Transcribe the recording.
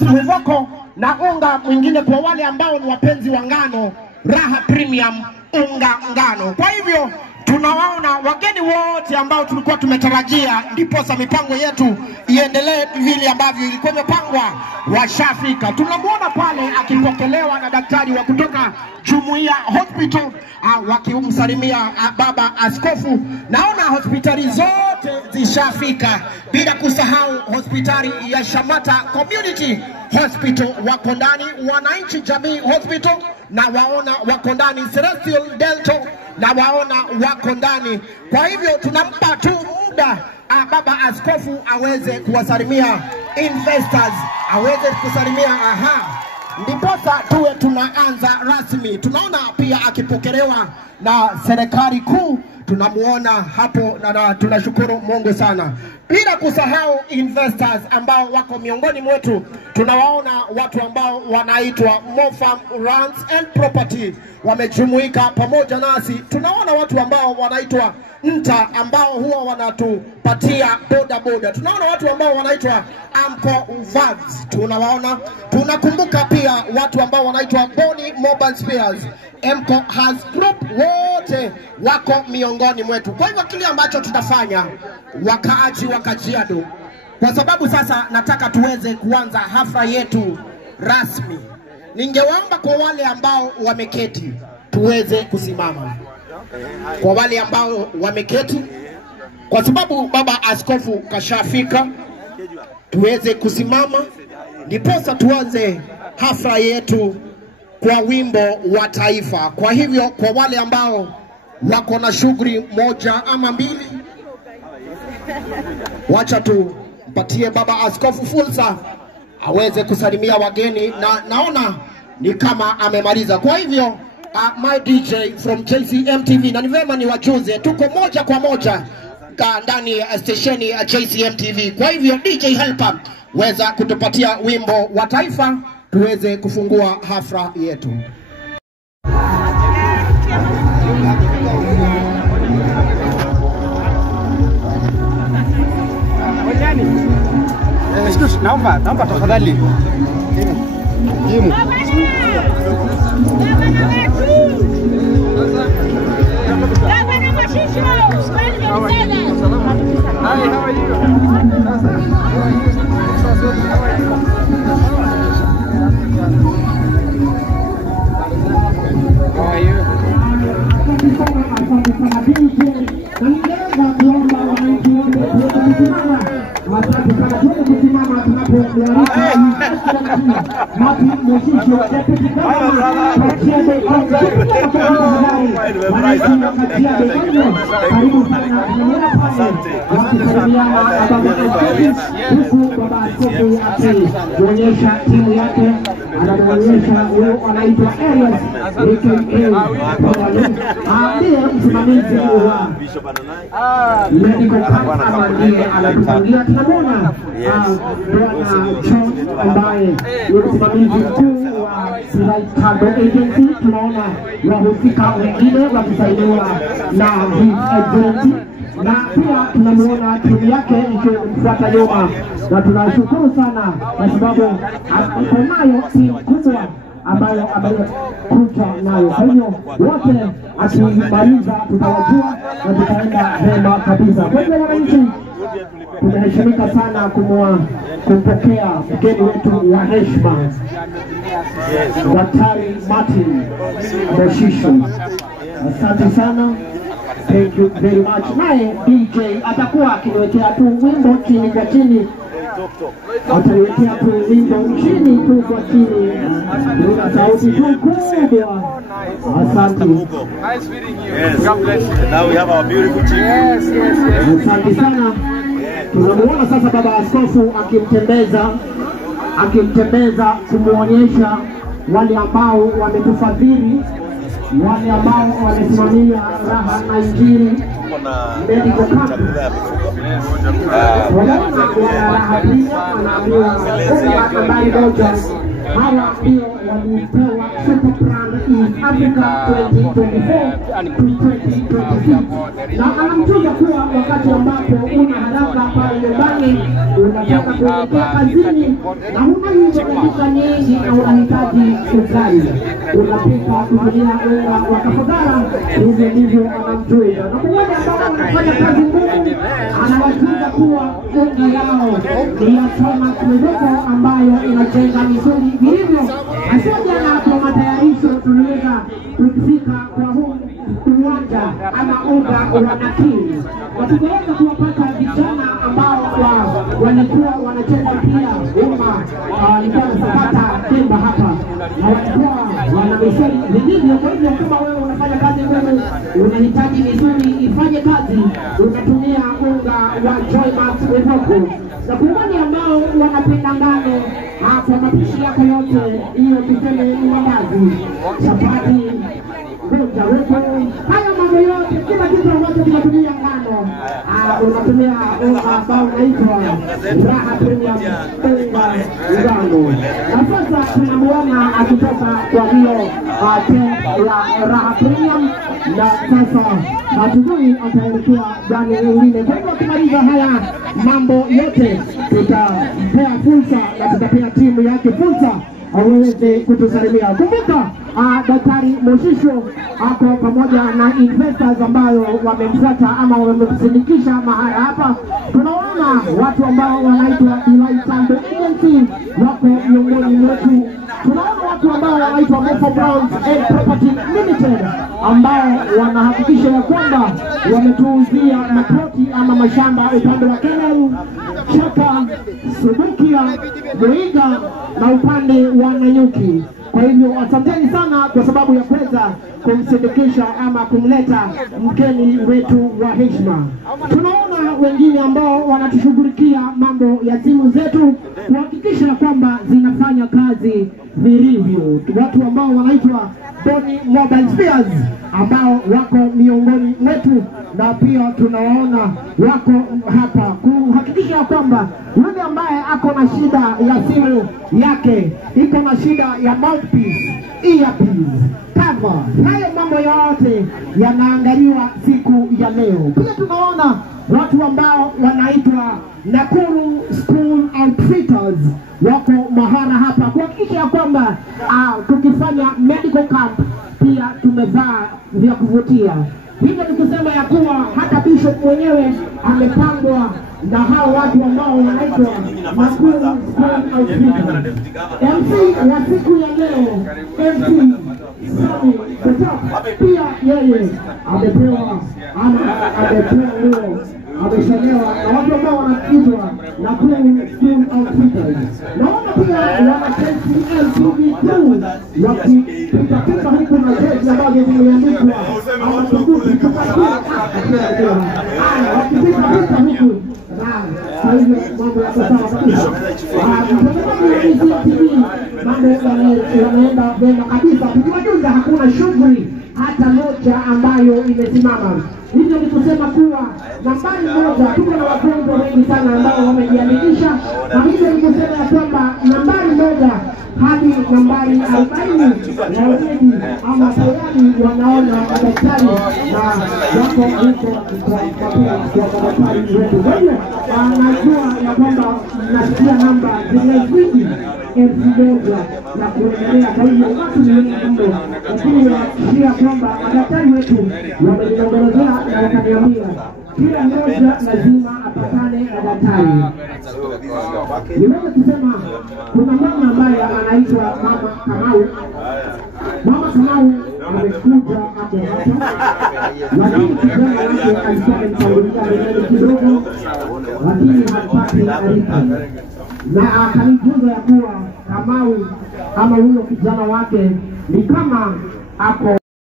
Mvoko na unga mwingine kwa wale ambao ni wapenzi wa ngano, Raha Premium unga ngano. Kwa hivyo tunawaona wageni wote ambao tulikuwa tumetarajia, ndipo sa mipango yetu iendelee vile ambavyo ilikuwa imepangwa, washafika. Tunamuona pale akipokelewa na daktari wa kutoka Jumuiya Hospital wakimsalimia baba askofu. Naona hospitali zote zishafika, bila kusahau hospitali ya Shamata Community Hospital wako ndani, Wananchi Jamii Hospital na waona wako ndani, Celestial Dental na waona wako ndani. Kwa hivyo tunampa tu muda baba askofu aweze kuwasalimia investors, aweze kusalimia ndiposa tuwe tunaanza rasmi. Tunaona pia akipokelewa na serikali kuu, tunamuona hapo na tunashukuru Mungu sana. Bila kusahau investors ambao wako miongoni mwetu, tunawaona watu ambao wanaitwa Mofam Lands and Property wamejumuika pamoja nasi. Tunaona watu ambao wanaitwa Nta ambao huwa wanatupatia boda boda. Tunaona watu ambao wanaitwa Amco Vags, tunawaona. Tunakumbuka pia watu ambao wanaitwa Boni Mobile Spares, Amco Has Group, wote wako miongoni mwetu. Kwa hivyo kile ambacho tutafanya, wakaaji wa Kajiado, kwa sababu sasa nataka tuweze kuanza hafla yetu rasmi, ningewaomba kwa wale ambao wameketi tuweze kusimama. Kwa wale ambao wameketi, kwa sababu baba askofu kashafika, tuweze kusimama ndiposa tuanze hafla yetu kwa wimbo wa taifa. Kwa hivyo kwa wale ambao wako na shughuli moja ama mbili, wacha tupatie baba askofu fursa aweze kusalimia wageni, na naona ni kama amemaliza. Kwa hivyo my DJ from JCM TV, na ni vema ni wajuze tuko moja kwa moja ndani ya stesheni ya JCM TV. Kwa hivyo DJ Helper, weza kutupatia wimbo wa taifa tuweze kufungua hafla yetu. Naomba tafadhali. Kuonyesha timu yake, anaonyesha huyo anaitwa Elias ndiye msimamizi wa medical camp, ndiye anatupangia. Tunamuona Bwana John ambaye ni msimamizi mkuu wa Kando Agency. Tunaona wahusika wengine wakisaidiwa na his agency, na pia tunamuona timu yake ikimfuata nyuma, na tunashukuru sana kwa sababu iko nayo timu kubwa ambayo amekuja nayo. Kwa hivyo wote akimaliza tutawajua na tutaenda hema kabisa. Kwa hivyo wananchi, tumeheshimika sana kumpokea mgeni wetu wa heshima, Daktari Martin Moshisho. Asante sana. Thank you very much. Naye DJ atakuwa akiniwekea tu wimbo chini kwa chini, ataniwekea tu wimbo chini tu kwa chini, una sauti tu kubwa. Asante. God bless you. Now we have our beautiful team. Asante sana. Tunamuona sasa baba askofu akimtembeza kumuonyesha wale ambao wametufadhili, wale ambao wamesimamia Raha na Injili medical camp. Raha pia anaambiwa habari moja, hawa ndio walipewa Super Plan East Africa 2024-2026 na anamtuza kuwa wakati ambapo una haraka pale nyumbani, unataka kuelekea kazini na huna hizo dakika nyingi na unahitaji ugali, unapika kutumia unga wa kafagara. Hivyo ndivyo anamtuza, na kwa wale ambao wanafanya kazi ngumu anawatuza kuwa unga yao ni ya choma kidogo ambayo inajenga misuli vilivyo. Asoja na kwa matayarisho tuliweza kufika kwa huu uwanja ama unga wa Nakiri, na tukaweza kuwapata vijana ambao walikuwa wanacheza pia umma, walikuwa wanapata temba hapa na walikuwa wana misuli vilivyo. Kwa hivyo kama wewe unafanya kazi ngumu, unahitaji misuli ifanye kazi, unatumia unga wa Joymax Evoko. Na kumbani ambao wanapenda ngano kwa mapishi yako yote, hiyo tuseme mandazi, chapati, goja weko, haya mambo yote, kila kitu ambacho kinatumia ngano, unatumia unga ambao unaitwa Raha Premium unga ngano. Na sasa tunamuona akitoka kwa hiyo ya Raha Premium, na sasa hatujui ataelekea gani wengine. Kwa hivyo tumaliza haya mambo yote, tutapea fursa na tutapea timu yake fursa aweze kutusalimia. Kumbuka Daktari Moshisho ako pamoja na investors ambayo wamemfuata ama wamemsindikisha mahali hapa. Tunaona watu ambao wanaitwa Delight Agency wako miongoni mwetu. Tunaona watu ambao wanaitwa Mofo Browns and Property Limited ambao wanahakikisha ya kwamba wametuuzia maploti ama mashamba upande wa Kenya, Chaka, Subukia, Moiga na upande wa Nanyuki. Kwa hivyo asanteni sana kwa sababu ya kuweza kumsindikisha ama kumleta mgeni wetu wa heshima. Tunaona wengine ambao wanatushughulikia mambo ya simu zetu kuhakikisha kwamba zinafanya kazi vilivyo. Watu ambao wanaitwa Boni Mobile Spares ambao wako miongoni mwetu, na pia tunawaona wako hapa kuhakikisha kwamba yule ambaye ako na shida ya simu yake, iko na shida ya mouthpiece, earpiece, cover, hayo mambo yote yanaangaliwa siku ya leo. Pia tunaona watu ambao wanaitwa Nakuru School Outfitters wako mahara hapa kuhakikisha kwamba tukifanya medical camp pia tumevaa vya kuvutia. Hivyo nikusema ya kuwa hata Bishop mwenyewe amepangwa na hao watu ambao wanaitwa Nakuru School Outfitters. MC wa siku ya leo, MC Sami Kutap, pia yeye amepewa nguo, ameshonewa na watu ambao wanaitwa Nakuru School Outfitters. Naona pia wana KCL-TV2 wakipita huku na jezi ambazo zimeandikwa Amatukuti Tukakua wakipita huku. Kwa hivyo mambo ya sawa kabisa. Mambo yanaenda vyema kabisa. Tukiwajuza hakuna shughuli hata moja ambayo imesimama. Hivyo ni kusema kuwa nambari moja, tuko na wagonjwa wengi sana ambao wamejiandikisha, na hivyo ni kusema ya kwamba nambari moja hadi nambari 40 na wengi ama tayari wanaona madaktari na wako huko kwa madaktari wetu. Kwa hiyo anajua ya kwamba nasikia namba zimezidi 1000 na kuendelea. Kwa hiyo watu ni wengi mno, lakini wanashia kwamba madaktari wetu wameniongelezea na wakaniambia kila mmoja lazima apatane na daktari. Niweze kusema kuna mama ambaye anaitwa Mama Kamau. Mama Kamau amekuja hapo hapa, lakini kijana wake alikuwa amemtangulia mbele kidogo, lakini hapati arifa, na akanijuza ya kuwa Kamau ama huyo kijana wake ni kama ako